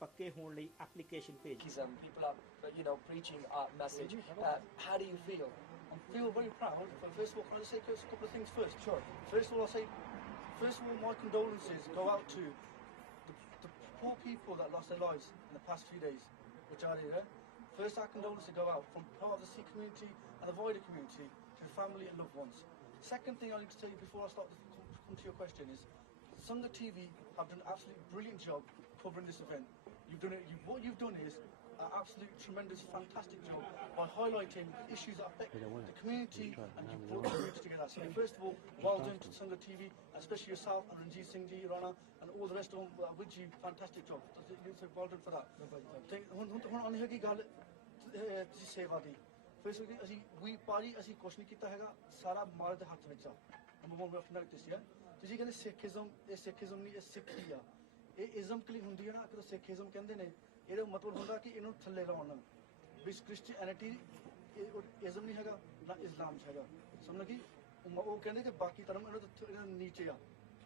ਪੱਕੇ ਹੋਣ ਲਈ ਐਪਲੀਕੇਸ਼ਨ ਭੇਜ। People are, preaching our message. How do you feel? I feel very proud. First of all, can I say a couple of things first? Sure. First of all, my condolences go out to the poor people that lost their lives in the past few days, which are here. First, our condolences go out from part of the Sikh community and the wider community to family and loved ones. Second thing I need to tell you before I start to come to your question is, Sunday TV have done an absolutely brilliant job covering this event. What you've done is an absolute tremendous, fantastic job by highlighting the issues that affect the community, and you brought the community together. So first of all, well done to Sunday TV, especially yourself and Ranjit Singh ji, Rana, and all the rest of them that are with you. Fantastic job. So well done for that. ਹੁਣ ਆਉਣੀ ਹੈਗੀ ਗੱਲ ਤੁਸੀਂ ਸੇਵਾ ਦੀ। First of all, ਅਸੀਂ ਕੁਛ ਨਹੀਂ ਕੀਤਾ ਹੈਗਾ, ਸਾਰਾ ਮਾਲਕ ਦੇ ਹੱਥ ਵਿੱਚ ਆ। ਨੰਬਰ 1 ਆਪਣਾ ਦੱਸਿਆ ਤੁਸੀਂ ਕਹਿੰਦੇ ਸਿੱਖੀਜ਼ਮ ਨਹੀਂ, ਇਹ ਸਿੱਖੀ ਆ। ਇਹ ਇਜ਼ਮ ਕਲੀ ਹੁੰਦੀ ਹੈ ਨਾ, ਕਿ ਸਿੱਖੀਜ਼ਮ ਕਹਿੰਦੇ ਨੇ, ਇਹਦਾ ਮਤਲਬ ਹੁੰਦਾ ਕਿ ਇਹਨੂੰ ਥੱਲੇ ਲਾਉਣਾ ਵੀ ਕ੍ਰਿਸਚੀਅਨਿਟੀ ਇਜ਼ਮ ਨਹੀਂ ਹੈਗਾ ਨਾ ਇਸਲਾਮ 'ਚ ਹੈਗਾ। ਸਮਝ ਗਈ? ਉਹ ਕਹਿੰਦੇ ਕਿ ਬਾਕੀ ਧਰਮ ਇਹਨਾਂ ਤੋਂ ਨੀਚੇ ਆ।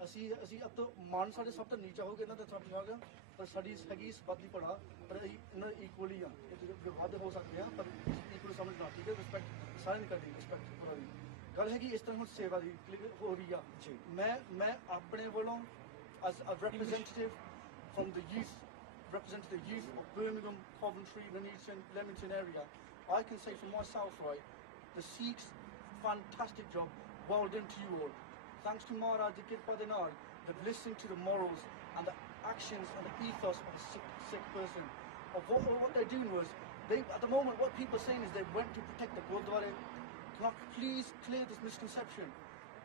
ਅਸੀਂ ਅਬ ਤੋਂ ਮਾਨ ਸਾਡੇ ਸਭ ਤੋਂ ਨੀਚਾ ਹੋ ਗਿਆ, ਇਹਨਾਂ ਦਾ ਸਭ ਤੋਂ ਹੈਗਾ, ਪਰ ਸਾਡੀ ਹੈਗੀ ਇਸ ਬਾਤ ਦੀ ਪੜਾ, ਪਰ ਅਸੀਂ ਇਹਨਾਂ ਇਕੁਅਲੀ ਆ। ਇਹ ਵੱਧ ਹੋ ਸਕਦੇ ਆ ਪਰ ਇਕੁਅਲ ਸਮਝਣਾ, ਠੀਕ ਹੈ? ਰਿਸਪੈਕਟ ਸਾਰੇ ਨਹੀਂ ਕਰਦੀ, ਰਿਸਪੈਕਟ ਪੂਰਾ ਦੀ ਗੱਲ ਹੈਗੀ। ਇਸ ਤਰ੍ਹਾਂ ਹੁਣ ਸੇਵਾ ਦੀ ਹੋ ਰਹੀ ਆ। ਮੈਂ ਆਪਣੇ ਵੱਲੋਂ as a representative from the youth, representing the youth of Birmingham, Coventry, Leamington area, I can say for myself, right, the Sikhs, fantastic job, well done to you all. Thanks to Maharaj the Kirpa Dinar, they've listened to the morals and the actions and the ethos of a Sikh person. Of what they're doing was, at the moment what people are saying is they went to protect the Gurdwara. Can I please clear this misconception?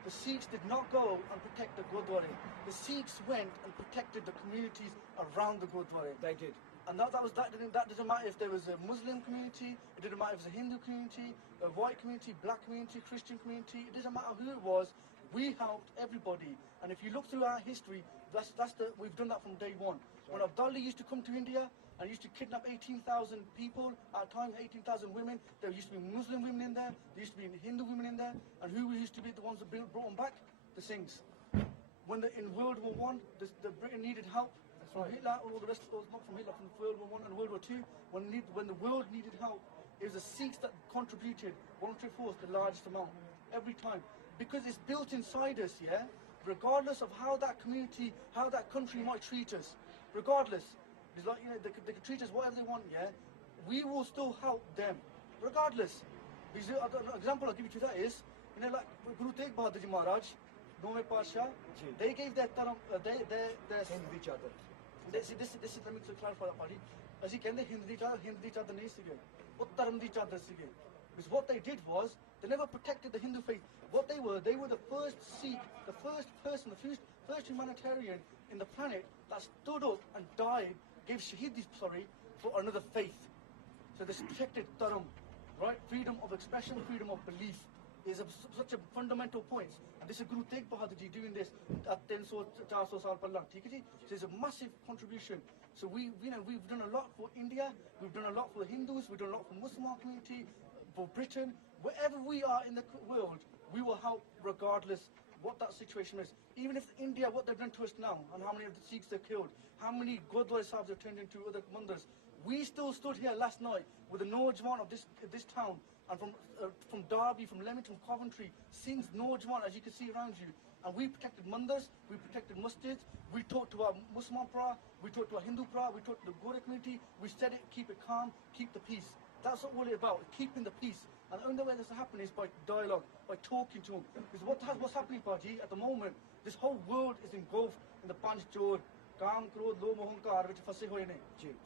The Sikhs did not go and protect the Gurdwara. The Sikhs went and protected the communities around the Gurdwara. They did. And that doesn't matter if there was a Muslim community, it didn't matter if it was a Hindu community, a white community, black community, Christian community, it doesn't matter who it was, we helped everybody. And if you look through our history, we've done that from day one. When Abdullah used to come to India and used to kidnap 18,000 people at a time, 18,000 women, there used to be Muslim women in there, there used to be Hindu women in there, and who used to be the ones that brought them back? The Singhs. In World War I, the Britain needed help. From Hitler, all the rest of those, not from Hitler, from World War I and World War II, when the world needed help, it was the Sikhs that contributed, voluntary force, the largest amount, every time. Because it's built inside us, yeah? Regardless of how that community, how that country might treat us, regardless, it's like, they can treat us whatever they want, yeah? We will still help them, regardless. Because an example I'll give you to that is, like Guru Tegh Bahadur Ji Maharaj, Nome Pasha, they gave their Hind each other. This is, let me clarify that party. As he can Hind each other nahi sige. What dharam di chadar sige. Because what they did was, they never protected the Hindu faith. What they were the first Sikh, the first person, the first humanitarian in the planet that stood up and died, gave shahidi, for another faith. So this protected dharam, right? Freedom of expression, freedom of belief is such a fundamental point. And this is Guru Tegh Bahadur Ji doing this at 300-400 saal pehla. So it's a massive contribution. So we've done a lot for India, we've done a lot for the Hindus, we've done a lot for the Muslim community, for Britain. Wherever we are in the world, we will help regardless what that situation is. Even if India, what they've done to us now, and how many of the Sikhs they've killed, how many Gurdwara Sahibs they've turned into other mandirs. We still stood here last night with the Nojwan of this town, and from Derby, from Leamington, from Coventry, Singh's Nojwan, as you can see around you. And we protected mandirs, we protected masjids, we talked to our Muslim pra, we talked to our Hindu pra, we talked to the Gurukh community, we said it, keep it calm, keep the peace. That's what we're about, keeping the peace. And the only way this will happen is by dialogue, by talking to them. Because what's happening, Paji, at the moment, this whole world is engulfed in the Panch Jor, Kam, Krodh, Lo, Moh, Ankar, which fase hoye ne.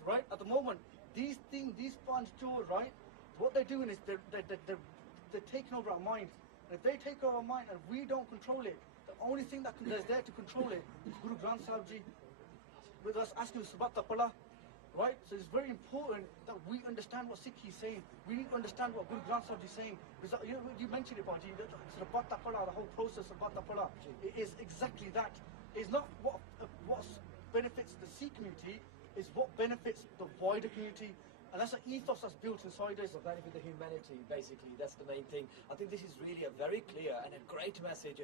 Right? At the moment, these Panch Jor, right, what they're doing is they're taking over our mind. And if they take over our mind and we don't control it, the only thing that's there to control it is Guru Granth Sahib Ji, with us asking Sabata Pala. Right? So it's very important that we understand what Sikh is saying. We need to understand what Guru Granth Sahib is saying. Because you mentioned it, Baji, the whole process of Bata Pala. It is exactly that. It's not what benefits the Sikh community, it's what benefits the wider community. And that's an ethos that's built inside us. For benefit of humanity, basically, that's the main thing. I think this is really a very clear and a great message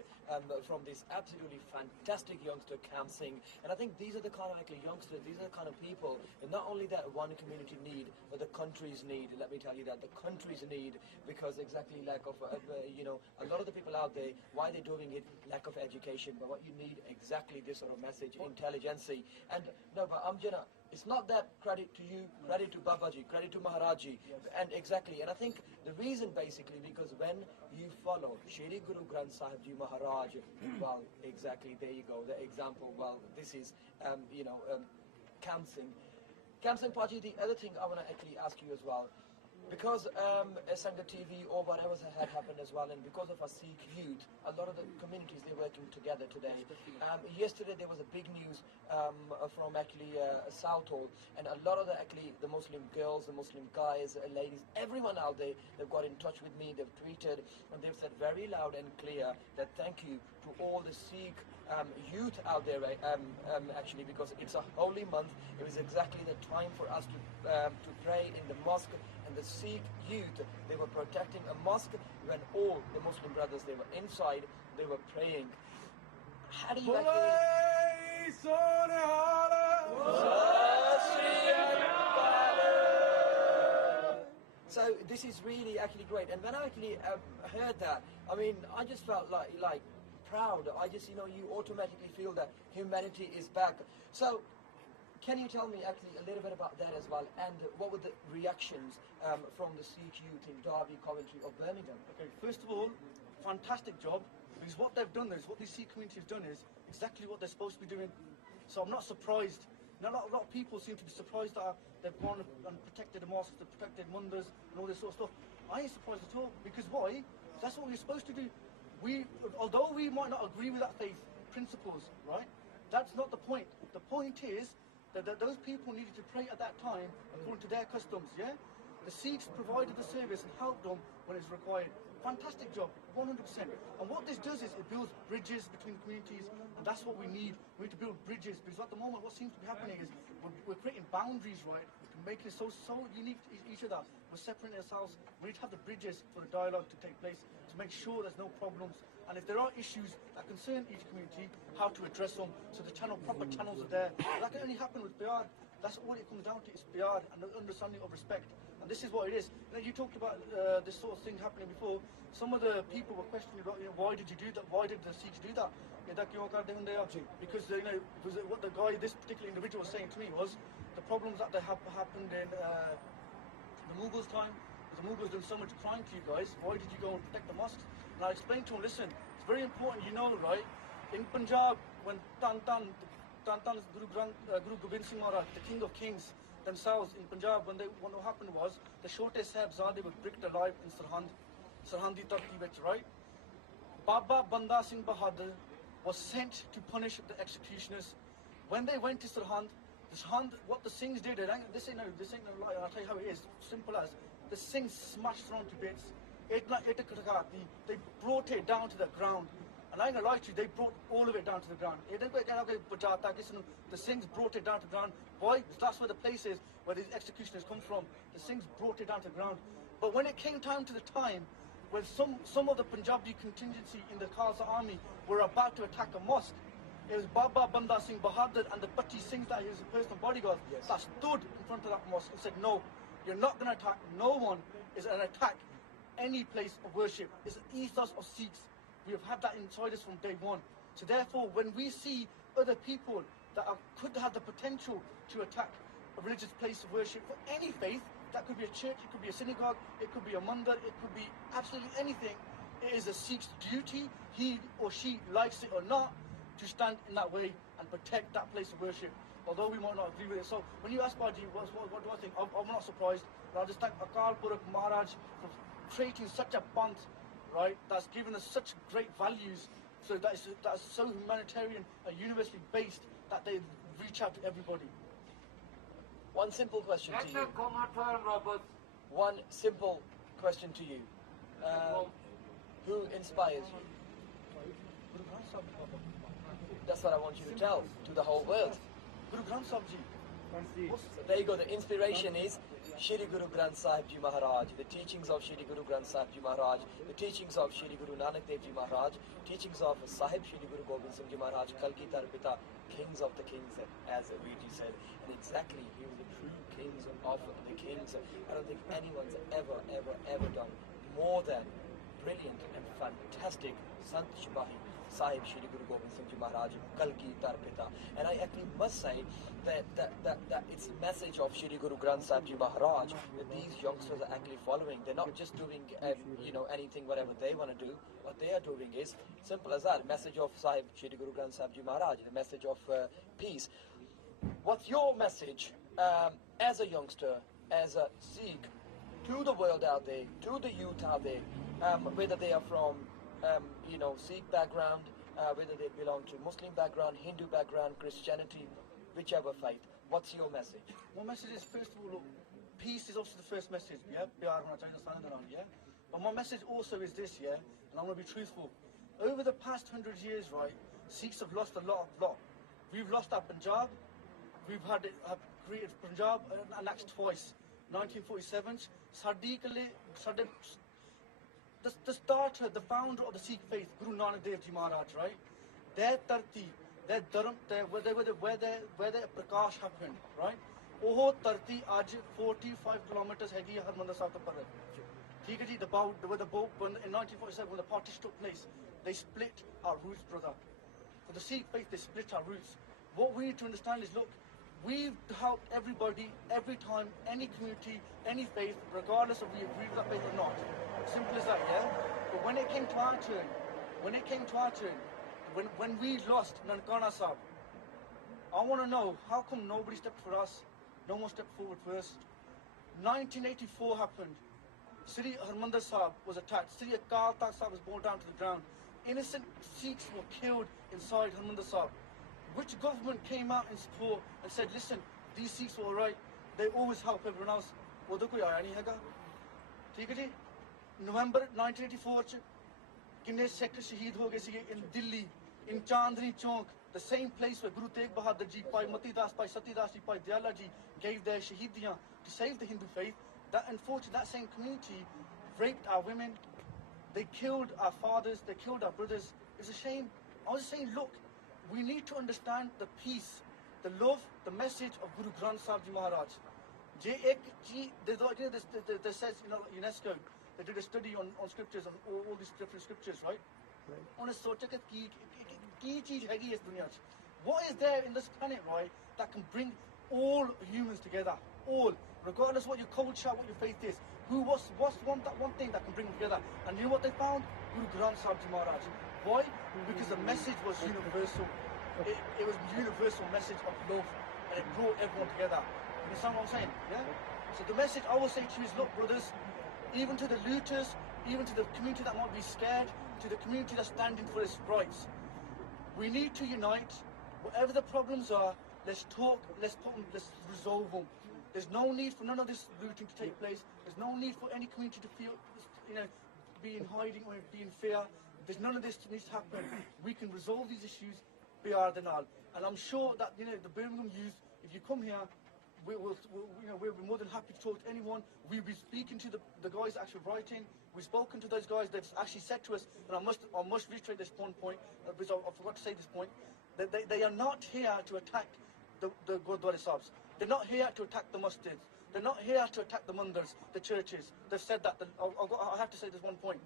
from this absolutely fantastic youngster, Kam Singh. And I think these are the kind of actually youngsters, these are the kind of people that not only that one community need, but the countries need. Let me tell you that the countries need, because exactly lack of, you know, a lot of the people out there, why they're doing it, lack of education. But what you need exactly this sort of message, intelligency. And no, but Amjana, it's not that credit to you, credit to Babaji, credit to Maharaji, and exactly, and I think the reason basically because when you follow Shri Guru Granth Sahib Ji Maharaj, well, exactly, there you go, the example, well, this is, you know, Kam Singh. Kam Singh Paji, the other thing I want to actually ask you as well, because Sangha TV or whatever had happened as well, and because of our Sikh youth, a lot of the communities, they're working together today. Yesterday there was a big news from actually Southall, and a lot of the Muslim girls, the Muslim guys, ladies, everyone out there, they've got in touch with me, they've tweeted, and they've said very loud and clear that thank you to all the Sikh youth out there, actually, because it's a holy month. It was exactly the time for us to pray in the mosque, and the Sikh youth, they were protecting a mosque when all the Muslim brothers, they were inside, they were praying. How do you So this is really actually great, and when I actually heard that, I mean, I just felt like proud. I just, you know, you automatically feel that humanity is back. So can you tell me actually a little bit about that as well, and what were the reactions from the Sikh youth in Derby, Coventry or Birmingham? Okay, first of all, fantastic job, because what they've done is, what the Sikh community have done is exactly what they're supposed to be doing. So I'm not surprised. Now, a lot of people seem to be surprised that they've gone and protected the mosques, they've protected mandirs and all this sort of stuff. I ain't surprised at all, because why? That's what we're supposed to do. Although we might not agree with that faith principles, right? That's not the point. The point is that those people needed to pray at that time according to their customs, yeah? The Sikhs provided the service and helped them when it's required. Fantastic job, 100%. And what this does is it builds bridges between communities, and that's what we need. We need to build bridges, because at the moment what seems to be happening is we're creating boundaries, right? We're making it so unique to each other. We're separating ourselves. We need to have the bridges for the dialogue to take place, to make sure there's no problems. And if there are issues that concern each community, how to address them. So the proper channels are there. That can only happen with Biyar. That's all it comes down to, is Biyar and the understanding of respect. And this is what it is. You know, you talked about this sort of thing happening before. Some of the people were questioning about, you know, why did you do that? Why did the Sikhs do that? Because, you know, what the guy, this particular individual was saying to me was the problems that happened in the Mughals' time. The Mughals done so much crime to you guys. Why did you go and protect the mosques? And I explained to him, listen, it's very important you know, right? In Punjab, when Guru Gobind Singh Maharaj, the King of Kings themselves in Punjab, what happened was the Chote Sahibzade were bricked alive in Sarhandi Tarki vich, right? Baba Banda Singh Bahadur was sent to punish the executioners. When they went to Sarhand, what the Singhs did, this ain't no lie, I'll tell you how it is, simple as, the Singhs smashed Sarhand to bits. They brought it down to the ground. And I'm going to lie to you, they brought all of it down to the ground. The Singhs brought it down to the ground. Why? Because that's where the place is, where these executioners come from. The Singhs brought it down to the ground. But when it came time to the time when some of the Punjabi contingency in the Khalsa army were about to attack a mosque, it was Baba Banda Singh Bahadur and the 20 Singhs that he was a personal bodyguard that stood in front of that mosque and said, no, you're not going to attack. No one is going to attack any place of worship. It's an ethos of Sikhs. We have had that inside us from day one. So therefore, when we see other people that could have the potential to attack a religious place of worship for any faith, that could be a church, it could be a synagogue, it could be a mandir, it could be absolutely anything. It is a Sikh's duty, he or she likes it or not, to stand in that way and protect that place of worship, although we might not agree with it. So when you ask Baji, what do I think? I'm not surprised. And I just thank Akal Purakh Maharaj for creating such a band, right, that's given us such great values, so that's so humanitarian and universally based that they reach out to everybody. One simple question to you. One simple question to you. Who inspires you? That's what I want you to tell to the whole world. Guru Granth Sahib Ji. So there you go. The inspiration is Shri Guru Granth Sahib Ji Maharaj, the teachings of Shri Guru Granth Sahib Ji Maharaj, the teachings of Shri Guru Nanak Dev Ji Maharaj, teachings of Sahib Shri Guru Gobind Singh Ji Maharaj, Kalki Tarpita, kings of the kings, as Veerji said. And exactly, he was the true kings of the kings. I don't think anyone's ever done more than brilliant and fantastic Sant Shipahi Sahib Shri Guru Gobind Singh Ji Maharaj, Kalki Tarpita. And I actually must say that it's the message of Shri Guru Granth Sahib Ji Maharaj that these youngsters are actually following. They're not just doing anything whatever they want to do. What they are doing is simple as that. Message of Sahib Shri Guru Granth Sahib Ji Maharaj, the message of peace. What's your message as a youngster, as a Sikh, to the world out there, to the youth out there, whether they are from Sikh background, whether they belong to Muslim background, Hindu background, Christianity, whichever faith? What's your message? My message is, first of all, look, peace is obviously the first message, yeah? Yeah? But my message also is this, yeah? And I'm going to be truthful. Over the past 100 years, right, Sikhs have lost a lot. We've lost our Punjab. We've created Punjab annexed twice. 1947, the starter, the founder of the Sikh faith, Guru Nanak Dev Ji Maharaj, right? Their tarti, their dharam, where the prakash happened, right? Oh tarti aaj 45 kilometers hegi Harmandir Sahib to parre. In 1947, when the partition took place, they split our roots, brother. For the Sikh faith, they split our roots. What we need to understand is, look, we've helped everybody, every time, any community, any faith, regardless of we agree with that faith or not. Simple as that, yeah? But when it came to our turn, when we lost Nankana Sahib, I want to know, how come nobody stepped for us? No one stepped forward first. 1984 happened. Sri Harmandir Sahib was attacked. Sri Akal Takht Sahib was brought down to the ground. Innocent Sikhs were killed inside Harmandir Sahib. Which government came out in support and said, listen, these Sikhs were alright, they always help everyone else. Udo koi aaya nahi hega. Theek hai ji? November 1984 ch kinne Sikh shaheed ho gaye sige in Delhi, in Chandni Chowk, the same place where Guru Tegh Bahadur Ji, Bhai Mati Das, Bhai Sati Das Ji, Bhai Dayala Ji gave their shaheediyan to save the Hindu faith. That unfortunately, that same community raped our women, they killed our fathers, they killed our brothers. It's a shame. I was saying, look, we need to understand the peace, the love, the message of Guru Granth Sahib Ji Maharaj. They says, UNESCO, they did a study on scriptures, on all these different scriptures, right? What is there in this planet, right, that can bring all humans together? All, regardless what your culture, what your faith is. What's one thing that can bring them together? And you know what they found? Guru Granth Sahib Ji Maharaj. Why? Because the message was universal. It was a universal message of love, and it brought everyone together. You understand what I'm saying? Yeah? So the message I will say to you is, look, brothers, even to the looters, even to the community that might be scared, to the community that's standing for its rights, we need to unite. Whatever the problems are, let's talk, let's resolve them. There's no need for none of this looting to take place. There's no need for any community to feel, be in hiding or be in fear. There's none of this that needs to happen. We can resolve these issues, biyar the nal. And I'm sure that, the Birmingham youth, if you come here, we'll be more than happy to talk to anyone. We'll be speaking to the guys actually writing. We've spoken to those guys. They've actually said to us, and I must reiterate this one point, because I forgot to say this point, that they are not here to attack the Gurdwara Sahibs. They're not here to attack the masjids. They're not here to attack the mandars, the churches. They've said that. I have to say this one point.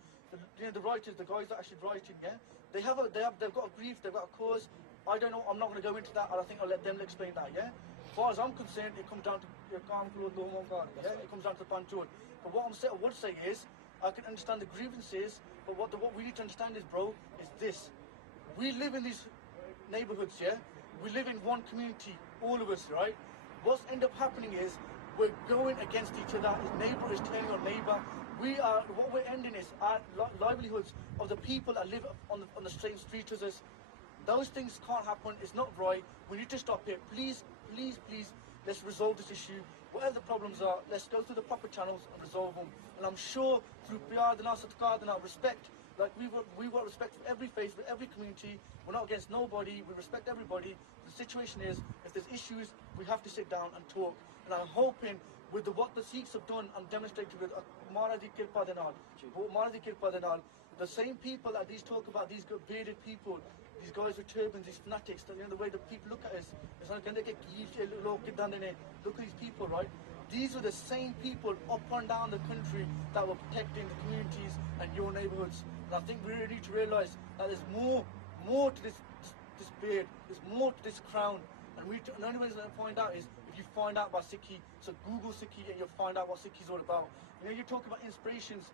The writers, the guys that are actually writing, yeah, they've got a brief, they've got a cause. I don't know. I'm not going to go into that. I think I'll let them explain that. Yeah. As far as I'm concerned, it comes down to Kam Singh. Yeah. It comes down to Panchod. But what I would say is, I can understand the grievances, but what we need to understand is, bro, is this: we live in these neighborhoods, yeah. We live in one community, all of us, right? What's end up happening is we're going against each other. His neighbor is turning on neighbor. What we're ending is our livelihoods of the people that live on the same street as us. Those things can't happen. It's not right. We need to stop it. Please, please, please, let's resolve this issue. Whatever the problems are, let's go through the proper channels and resolve them. And I'm sure through Pyar Dana, Satkar Dana, respect, Like we've got respect for every faith, for every community. We're not against nobody. We respect everybody. The situation is, if there's issues, we have to sit down and talk. And I'm hoping with what the Sikhs have done and demonstrated with Maharaj Di Kirpa de Naal, Maharaj Di Kirpa de Naal, the same people that these talk about, these bearded people, these guys with turbans, these fanatics, you know, the way the people look at us, it's like, look at these people, right? These are the same people up and down the country that were protecting the communities and your neighbourhoods. And I think we really need to realise that there's more to this beard, there's more to this crown. And the only way to find out is if you find out about Sikhi. So Google Sikhi and you'll find out what Sikhi is all about. You know, you talk about inspirations.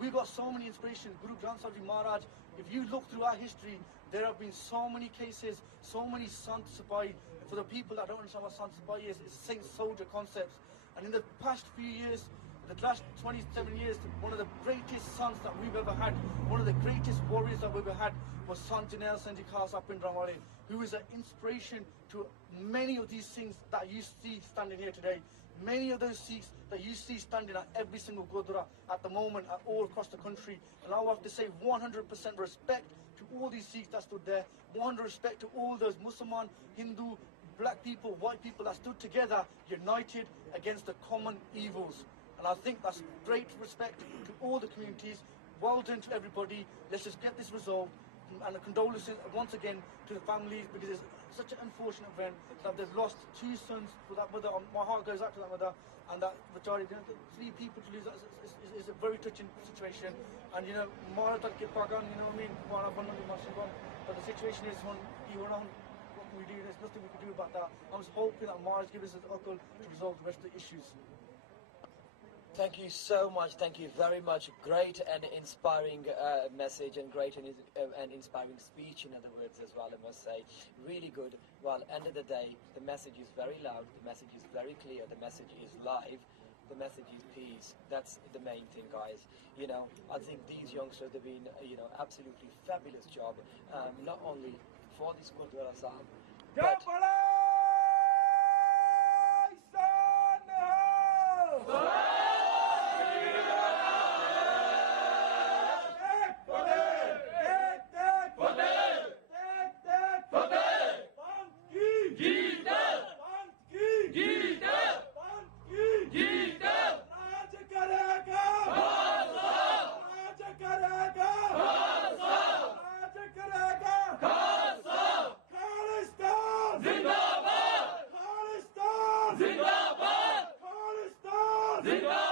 We've got so many inspirations. Guru Granth Sahib Ji Maharaj, if you look through our history, there have been so many cases, so many Sant Sipahi. For the people that don't understand what Sant Sipahi is, it's Saint Soldier concepts. And in the past few years, the last 27 years, one of the greatest sons that we've ever had, one of the greatest warriors that we've ever had was Sant Janelle Singh Khas up in Ramale, who is an inspiration to many of these things that you see standing here today. Many of those Sikhs that you see standing at every single Gurdwara at the moment, all across the country. And I have to say 100% respect to all these Sikhs that stood there, 100% respect to all those Muslim, Hindu, black people, white people that stood together, united against the common evils. And I think that's great respect to all the communities. Well done to everybody. Let's just get this resolved. And the condolences once again to the families, because it's such an unfortunate event that they've lost 2 sons for that mother. My heart goes out to that mother, and that Victoria, 3 people to lose is a very touching situation. And you know, Maharaj Di Kirpa Gan, you know what I mean? But the situation is what can we do? There's nothing we can do about that. I was hoping that Maharaj gives us an uncle to resolve the rest of the issues. Thank you so much. Thank you very much. Great and inspiring message, and great and inspiring speech, in other words, as well, I must say. Really good. Well, end of the day, the message is very loud, the message is very clear, the message is live, the message is peace. That's the main thing, guys. You know, I think these youngsters have been, you know, absolutely fabulous job, not only for this Gurdwara Sahib, but Zindabad!